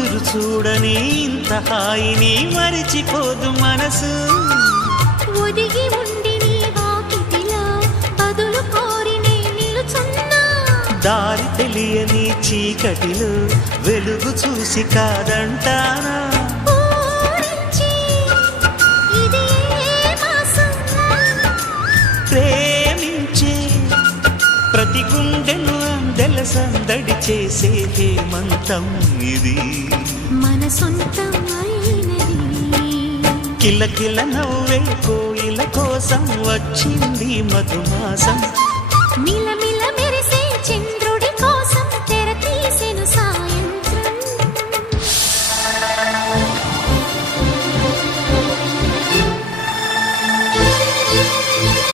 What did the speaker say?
చూడని ఇంత హాయిని మరిచిపోదు మనసు. ఒదిగి ఉండి నీ వాకిటిలో బదులు కోరి నే నిలుచున్నా. దారి తెలియని చీకటిలో వెలుగు చూసి కాదంటానా? ప్రేమించే ప్రతి గుండెను అందెల సందడి చేసే హేమంతం ఇది. మన సొంతం అయినది కిలకిల నవ్వే కోయిల కోసం వచ్చింది మధుమాసం.